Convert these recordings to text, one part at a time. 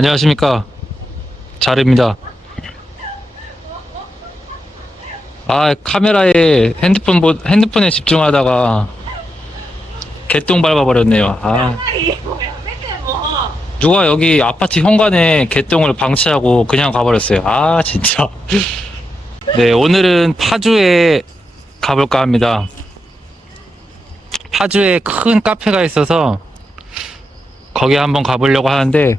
안녕하십니까. 자르입니다. 아, 카메라에 핸드폰, 보, 핸드폰에 집중하다가 개똥 밟아버렸네요. 아. 누가 여기 아파트 현관에 개똥을 방치하고 그냥 가버렸어요. 아, 진짜. 네, 오늘은 파주에 가볼까 합니다. 파주에 큰 카페가 있어서 거기 한번 가보려고 하는데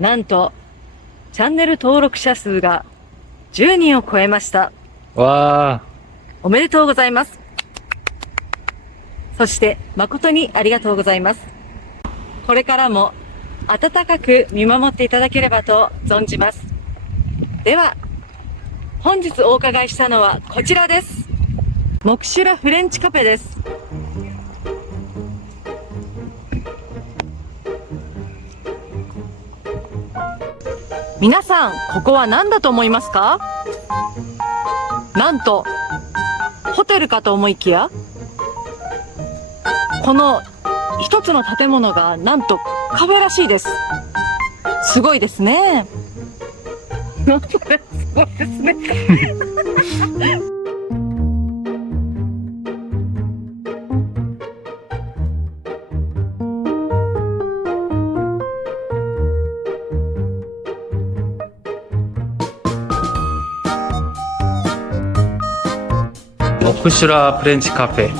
なんと、チャンネル登録者数が10人を超えました。 와, おめでとうございます。そして、誠にありがとうございます。これからも、温かく見守っていただければと存じます。では、本日お伺いしたのはこちらです。モクシュラフレンチカフェです。皆さん、ここは何だと思いますか？なんと、ホテルかと思いきや、この一つの建物がなんとカフェらしいです。すごいですね。なんそれすごいですね。 쿠슈라 프렌치 카페.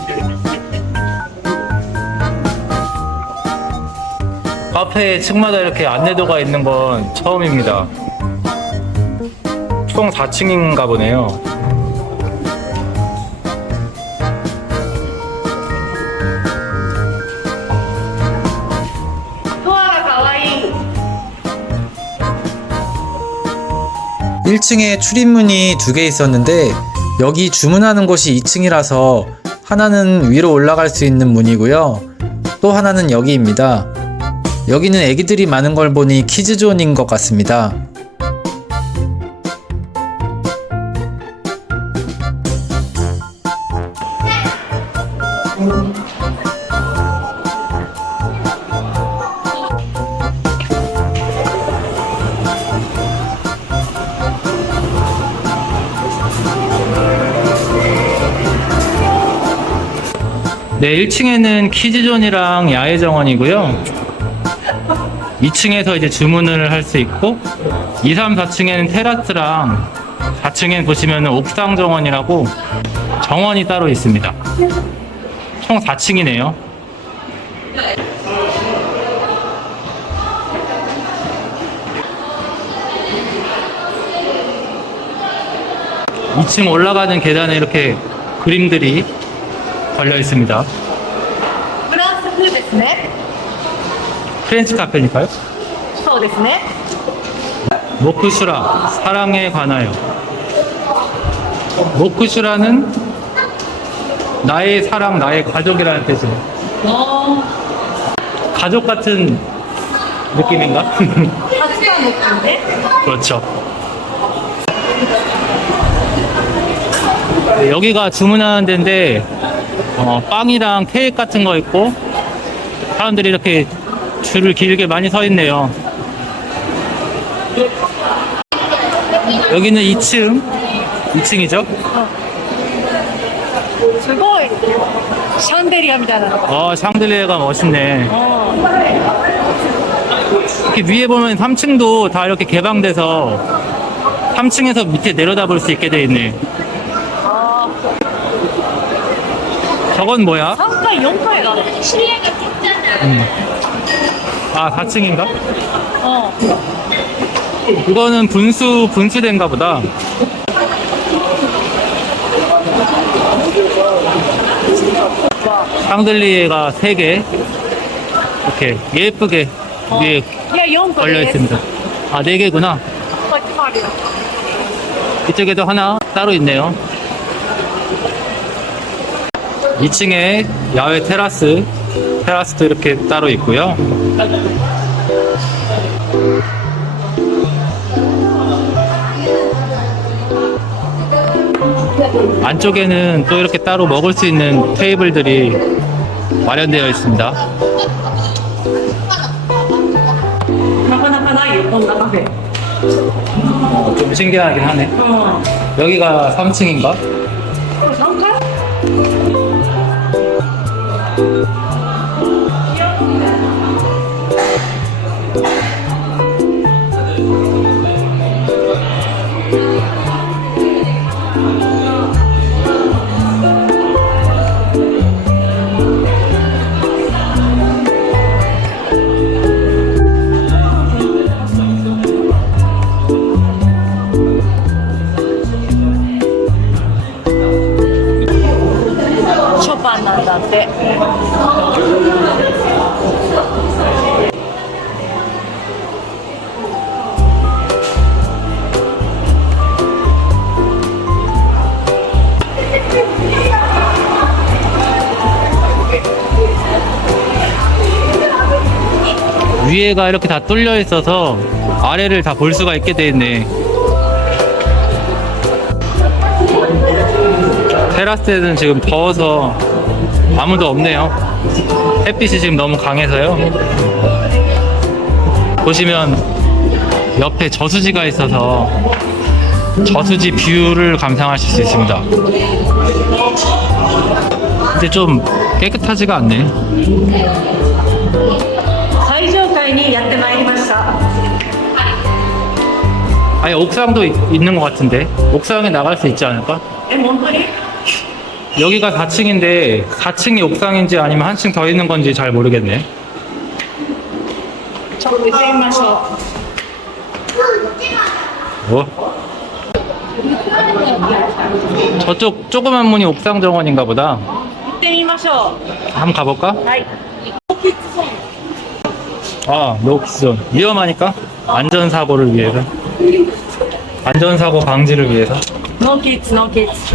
카페에 층마다 이렇게 안내도가 있는 건 처음입니다. 총 4층인가 보네요. 일 1층에 출입문이 두 개 있었는데 여기 주문하는 곳이 2층이라서 하나는 위로 올라갈 수 있는 문이고요. 또 하나는 여기입니다. 여기는 애기들이 많은 걸 보니 키즈존인 것 같습니다. 네, 1층에는 키즈존이랑 야외 정원이고요. 2층에서 이제 주문을 할 수 있고 2, 3, 4층에는 테라스랑 4층엔 보시면 옥상 정원이라고 정원이 따로 있습니다. 총 4층이네요. 이층 올라가는 계단에 이렇게 그림들이 걸려 있습니다. フランス風ですね。 프렌치 카페니까요. そうですね。 모크슈라 사랑에 관하여 모크슈라는 나의 사랑 나의 가족이라는 뜻이에요 おー、 가족 같은 느낌인가? 初感のね。 그렇죠 네, 여기가 주문하는 데인데 어, 빵이랑 케이크 같은 거 있고 사람들이 이렇게 줄을 길게 많이 서 있네요. 여기는 2층, 2층이죠? 즐거워. 샹데리아 입니다 어, 샹들리에가 멋있네. 어. 이렇게 위에 보면 3층도 다 이렇게 개방돼서 3층에서 밑에 내려다볼 수 있게 돼 있네. 저건 뭐야? 3가 0가야. 실내가 진짜 음. 아 4층인가? 어. 이거는 분수 분수대인가 보다. 샹들리에가 3개 이렇게 예쁘게 어. 위에 야, 걸려 있습니다. 아, 4개구나. 이쪽에도 하나 따로 있네요. 2층에 야외 테라스, 테라스도 이렇게 따로 있고요. 안쪽에는 또 이렇게 따로 먹을 수 있는 테이블들이 마련되어 있습니다. 어, 좀 신기하긴 하네. 여기가 3층인가? 3층? 나한테 네. 위에가 이렇게 다 뚫려 있어서 아래를 다 볼 수가 있게 돼 있네. 테라스에는 지금 더워서 아무도 없네요. 햇빛이 지금 너무 강해서요. 보시면 옆에 저수지가 있어서 저수지 뷰를 감상하실 수 있습니다. 근데 좀 깨끗하지가 않네. 아니, 옥상도 있, 는것 같은데 옥상에 나갈 수 있지 않을까? 여기가 4층인데 4층이 옥상인지 아니면 한층 더 있는 건지 잘 모르겠네. 저 아, 어? 저쪽 조그만 문이 옥상 정원인가 보다. 한번 가볼까? 아, 녹선. 위험하니까? 안전사고를 위해서. 안전사고 방지를 위해서. No kids, no kids.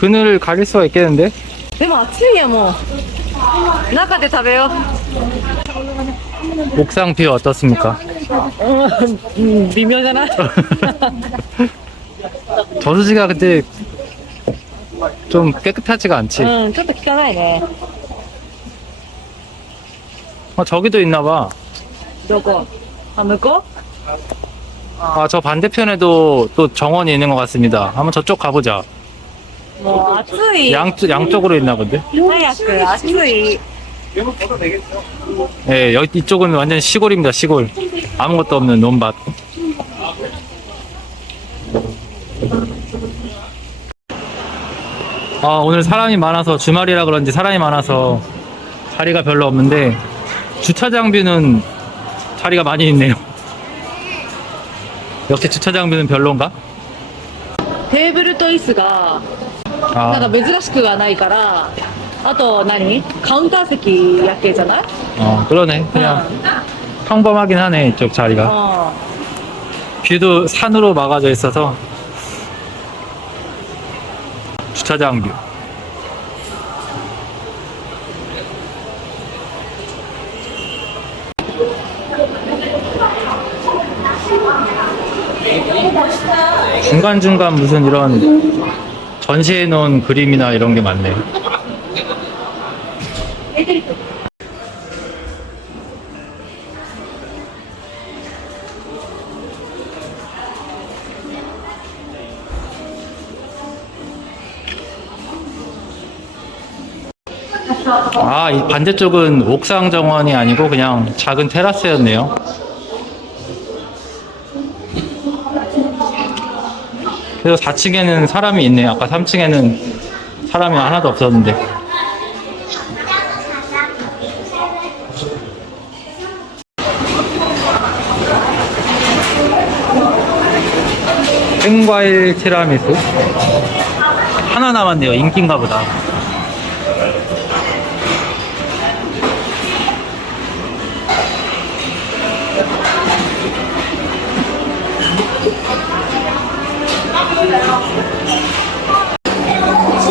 그늘을 가릴 수가 있겠는데? でも暑いやもう。中で食べよう。 옥상 뷰 어떻습니까? うん、微妙じゃない 저수지가 근데 좀 깨끗하지가 않지. うん、ちょっと汚いね。 어, 저기도 있나 봐. どこあ、向こ 아, 저 반대편에도 또 정원이 있는 것 같습니다. 한번 저쪽 가보자. うもう暑い。 양, 양쪽으로 있나 본데? 早く、暑い。 예, 여기 이쪽은 완전 시골입니다, 시골. 아무것도 없는 논밭. 아, 오늘 사람이 많아서 주말이라 그런지 사람이 많아서 자리가 별로 없는데 주차장 뷰는 자리가 많이 있네요. 역시 주차장 뷰는 별론가? テーブルと椅子が、 なん 아, か珍しくはないから、あと何カウンター席やけじゃない 어, 그러네. 그냥 평범하긴 하네, 이쪽 자리가. う 뷰도 산으로 막아져 있어서 주차장 뷰. 중간중간 무슨 이런 전시해 놓은 그림이나 이런 게 많네. 아, 이 반대쪽은 옥상 정원이 아니고 그냥 작은 테라스였네요. 그래서 4층에는 사람이 있네요. 아까 3층에는 사람이 하나도 없었는데. 생과일 티라미수 하나 남았네요. 인기인가 보다.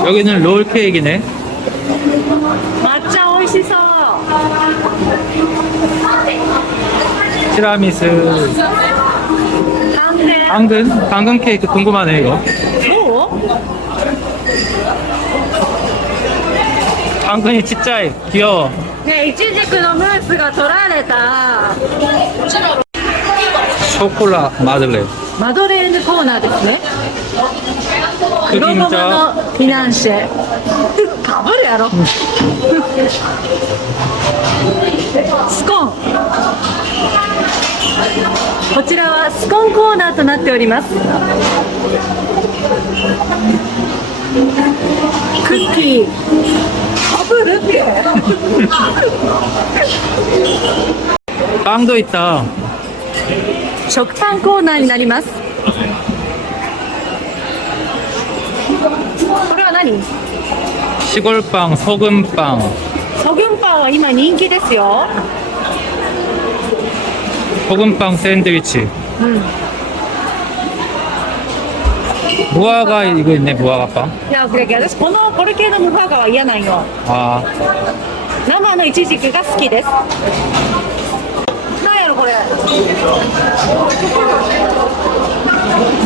여기는 롤 케이크네. 抹茶美味しそう 티라미수, なんで 당근, 당근 케이크 궁금하네 이거. そう 당근이 진짜 귀여워. ねいちじくのムースが取られた 초콜라 마들렌. マドレーヌコーナーですね 黒ごま 그림자 のフィナンシェかぶるやろスコーンこちらはスコーンコーナーとなっておりますクッキーかぶるって 빵도 있다. 食パンコーナーになります これは何 시골빵, 소금빵. ソギョンパンは今人気ですよ 소금빵 샌드위치. 무화과 이거 있네, 무화과빵. いやこれ私このこれ系のムハガは嫌なんよ 아, 生のイチジクが好きですなんやろこれ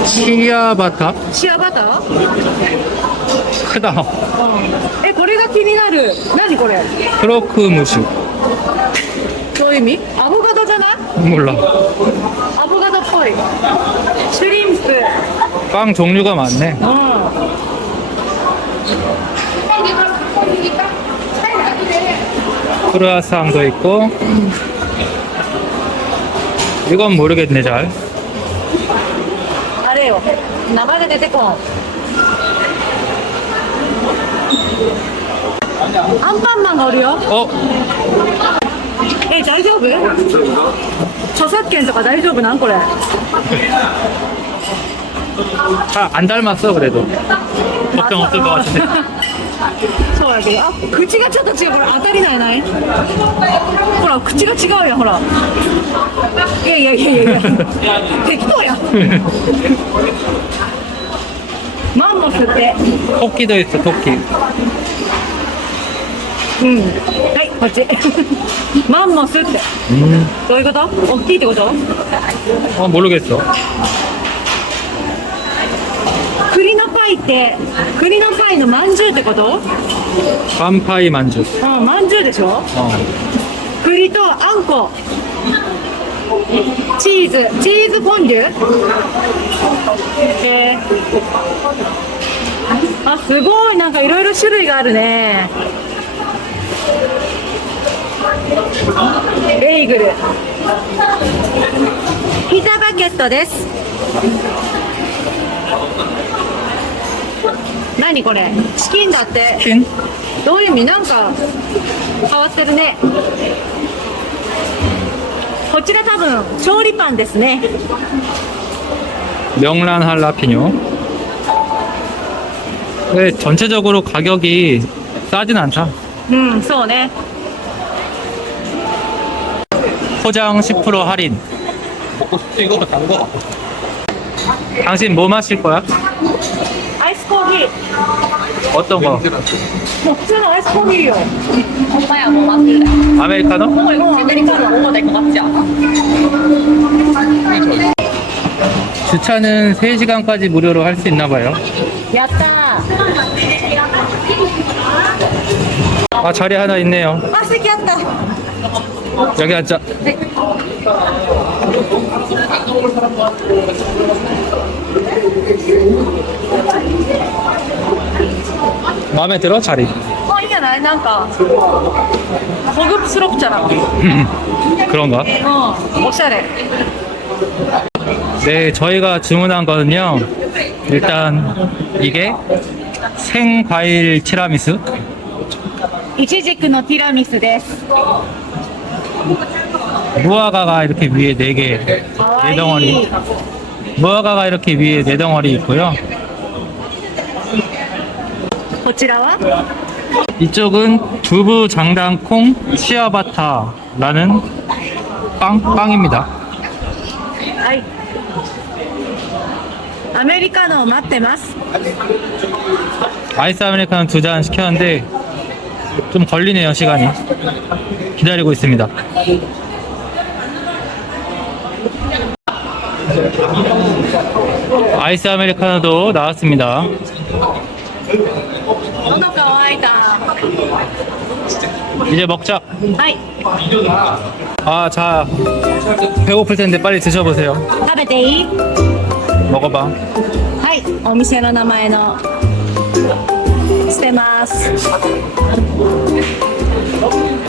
치아바타? 시아바다 크다. えこれが気になる何これ 크로크 무슈. どういう意味アボカドじゃない 몰라. アボカドっぽいシュリンプ 빵 종류가 많네. うん 크루아상도 있고. 이건 모르겠네, 잘. あれよ名前が出てこん アンパンマンがおるよ 어? え大丈夫著作権とか大丈夫なんこれ 잘 안 닮았어, 그래도. 걱정 없을 것 같은데. そうやけどあ口がちょっと違うこれ当たりないないほら口が違うやんほらいやいやいやいやいや適当やんマンモスって 토끼도 있어, 토끼. うん。はいこっち。マンモスって。どういうこと？大きいってこと？あボルゲット栗のパイって栗のパイの饅頭ってこと？パンパイ饅頭う。あまんじゅでしょ、うん、栗とあんこ。チーズ。チーズフォンデュ？えー、あすごい。なんかいろいろ種類があるね。ベーグルピザバケットです何これチキンだって 킨? どういう意味なんか変わってるねこちら多分調理パンですね 명란 할라피뇨. 네, 전체적으로 가격이 싸진 않다. うんそうね 포장 10% 할인. 먹고 싶지 이거 단 거. 당신 뭐 마실 거야? 아이스 커피. 어떤 거? 목주는 아이스 커피요. 오빠야 뭐 마실래? 아메리카노? 어 이거 아메리카노 먹어도 될것 같지 않아? 주차는 3시간까지 무료로 할 수 있나 봐요. 야다. 아, 자리 하나 있네요. 아, 새끼 왔다. 여기 앉자. 마음에 들어? 자리. あいいんじゃない ないなんか고급스럽잖아 그런가? 어, おしゃれ 네, 저희가 주문한 거는요. 일단 이게 생과일 티라미수. いちじくのティラミスです 무화과가 이렇게 위에 네 개, 네 덩어리. 무화과가 이렇게 위에 네 덩어리 있고요. こちらは 이쪽은 두부 장단콩 치아바타라는 빵 빵입니다. はいアメリカのを待ってます 아이스 아메리카노 두 잔 시켰는데 좀 걸리네요 시간이. 기다리고 있습니다. 아이스 아메리카노도 나왔습니다. 喉乾いた 이제 먹자. はい 아, 자. 배고플 텐데 빨리 드셔보세요. 食べていい 먹어봐. はいお店の名前の捨てます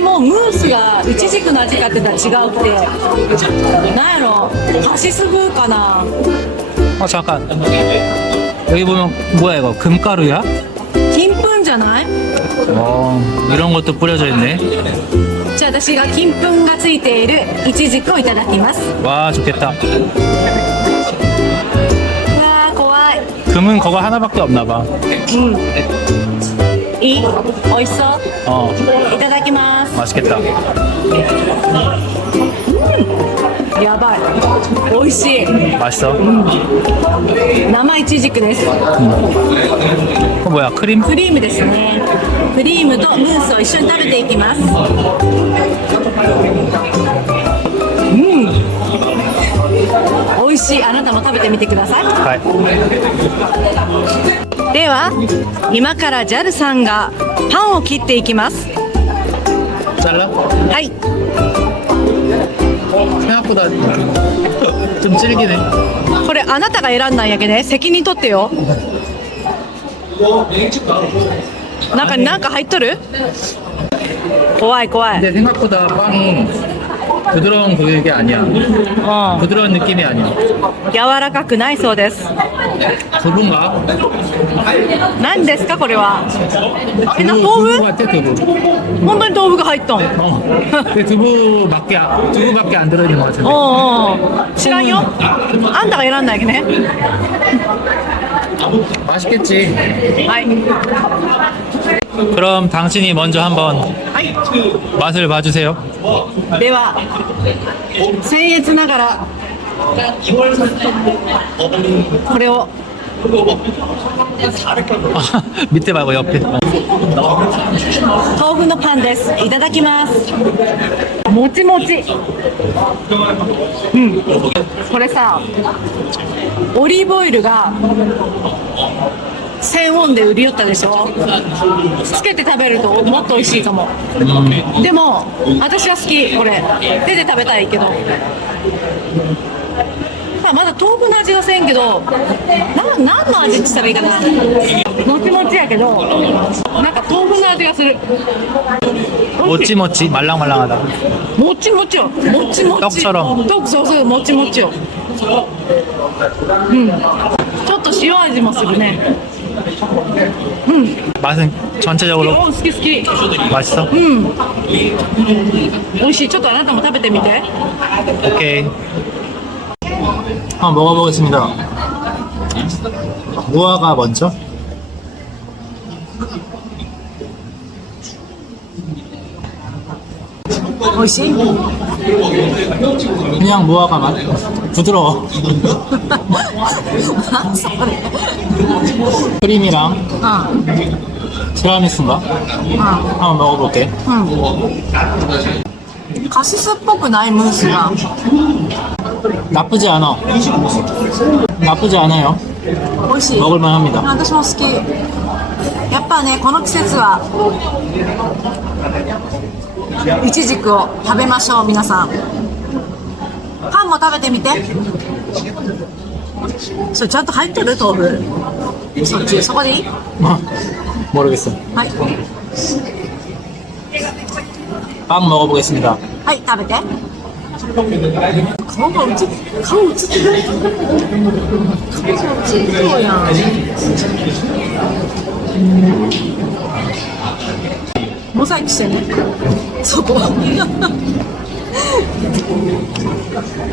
もムースがイチジクの味かって言ったら違うくてなんやろカシス風かな 어, 잠깐. 여기 보면 뭐야 이거? 금가루야? 金粉じゃない 어, 이런 것도 뿌려져 있네. じゃあ私が金粉がついているイチジクをいただきます 와, 좋겠다. うわー怖い 금은 그거 하나밖에 없나 봐. いい美味しそう 어, いただきます 맛있겠 다. 음, 야 발. 오이 시. 맛있 어? 남아 이치지크です. 음. 뭐 야, 크 림? 크림ですね.ムとムースを一緒に食べていきます. 음. 美味しいあなたも食べてみてください、はい、では今から JAL さんがパンを切っていきます。잘라? はい 생각보다 좀 질기네. これあなたが選んだんやけね責任取ってよなんかなんか入っとる怖い怖い 근데 생각보다 빵이 부드러운 그게 아니야. う 부드러운 느낌이 아니야. ん柔らかくないそうです 두부인가? 何ですかこれはえな 두부, 豆 두부 腐 같아 두부. 本当に豆腐が入っとん 어. 근데 두부밖에 안- 두부밖에 안 들어있는 것 같은데. おうおう知らんよあんたが選んだんやけね 맛있겠지. はい 그럼 당신이 먼저 한번 はい 맛을 봐주세요. では僭越ながら これを 밑에 말고 옆에. 어. 豆腐のパンですいただきますもちもちうんこれさオリーブオイルが1000ウォンで売り寄ったでしょつけて食べるともっと美味しいかもでも私は好きこれ手で食べたいけど あまだ豆腐の味がせんけどな何の味って言ったらいいかなもちもちやけどなんか豆腐の味がする 모찌모찌 말랑말랑하다. もちもちよもちもち 떡처럼 떡そうそうもちもちようんちょっと塩味もするね 맛은 お 전체적으로 好き好き 맛있어? 美味しいちょっとあなたも食べてみて 오케이. 한번 먹어보겠습니다. 무화과 먼저. 뭐지? 그냥 무화과 맛. 부드러워. 크림이랑 어, 티라미수인가? 어, 한번 먹어볼게. 응. 가시스포크 나이 무스랑. 나쁘지 않아. 나쁘지 않아요. 美味しい 먹을만 합니다. 私も好きやっぱねこの季節はいちじくを食べましょう皆さんパンも食べてみてそれちゃんと入ってる豆腐そっちそこでいい 모르겠어. はい 빵 먹어보겠습니다. はい食べて 顔が映って顔映ってない顔が映ってそうやんモザイクしてねそこ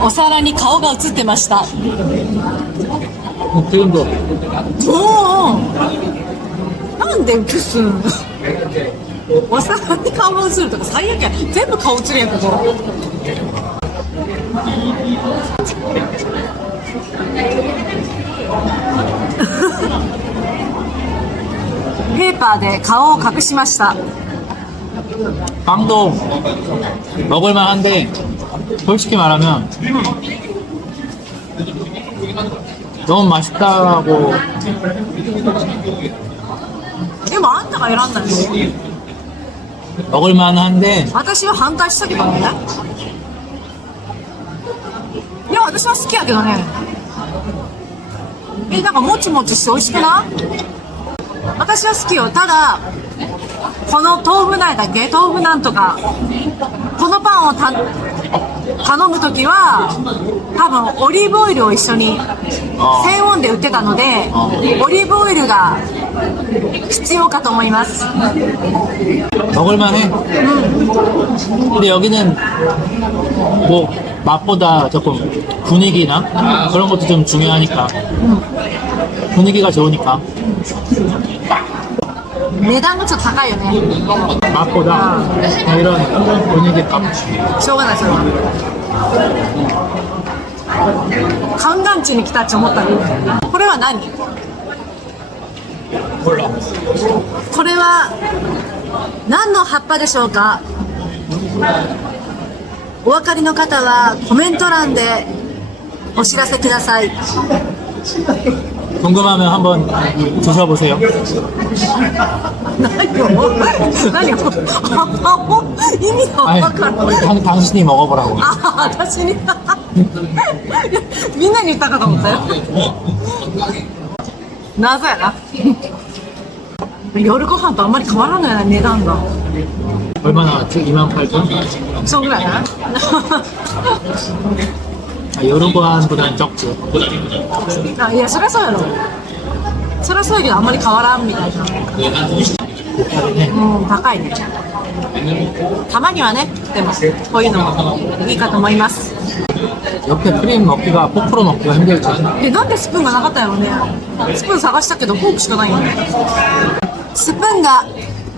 お皿に顔が映ってましたなんで映すん？お皿に顔が映るとか最悪や。全部顔映るやんここ。ペーパーで顔を隠しました 빵도 먹을만한데 솔직히 말하면 너무 맛있다고 でもあんたが選んだの 먹을만한데 私は反対したけどねいや 私は好きやけどね。えなんかもちもちして美味しくない？私は好きよ。ただこの豆腐苗だけ？豆腐なんとか。このパンをた頼む時は多分オリーブオイルを一緒に1000ウォンで売ってたのでオリーブオイルが必要かと思います 먹을만해. 근데 여기는 뭐 맛보다 조금 분위기나 그런 것도 좀 중요하니까 분위기가 좋으니까 値段がちょっと高いよね 맛보다 이런 분위기감 しょうがないそれは観覧地に来たって思ったのこれは何これは何の葉っぱでしょうかお分かりの方はコメント欄でお知らせください 궁금하면 한번 드셔보세요. 何を何を葉っぱを意味が 아니, 分からない 당, 당신이 먹어보라고. あ私にみんなに言ったかと思ったよ謎やな夜ご飯とあんまり変わらないな値段が 얼마나 왔지? 28,000? そうぐらいかな あ夜ご飯ブランチョックあいやそりゃそうやろ。そりゃそうやけあんまり変わらんみたいな。うん高いね。たまにはねでもこういうのもいいかと思います。よくプリンの木がポップロの木がでなんでスプーンがなかったやね。スプーン探したけどフォークしかないスプーンが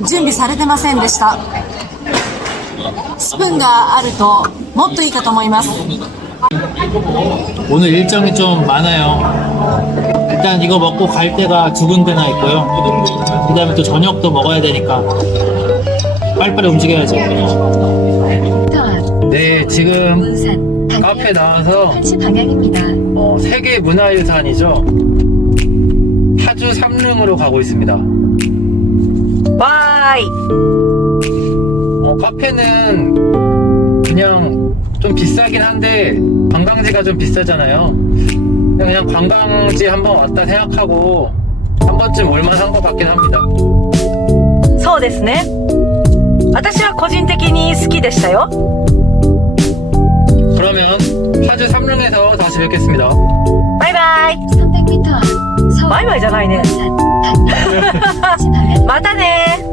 準備されてませんでした。スプーンがあるともっといいかと思います。 오늘 일정이 좀 많아요. 일단 이거 먹고 갈 데가 두 군데나 있고요. 그 다음에 또 저녁도 먹어야 되니까 빨리빨리 움직여야죠. 네, 지금 카페 나와서 1시 방향입니다. 어, 세계 문화유산이죠. 파주 삼릉으로 가고 있습니다. わーい 어, 카페는 비싸긴 한데 관광지가 좀 비싸잖아요 그냥 관광지 한번 왔다 생각하고 한 번쯤 올만한 것 같긴 합니다 そうですね私は個人的に好きでしたよ 그러면 파주 삼릉에서 다시 뵙겠습니다 바이바이 300m 앞 바이바이 잖아, 이네. 부산, 단양, またね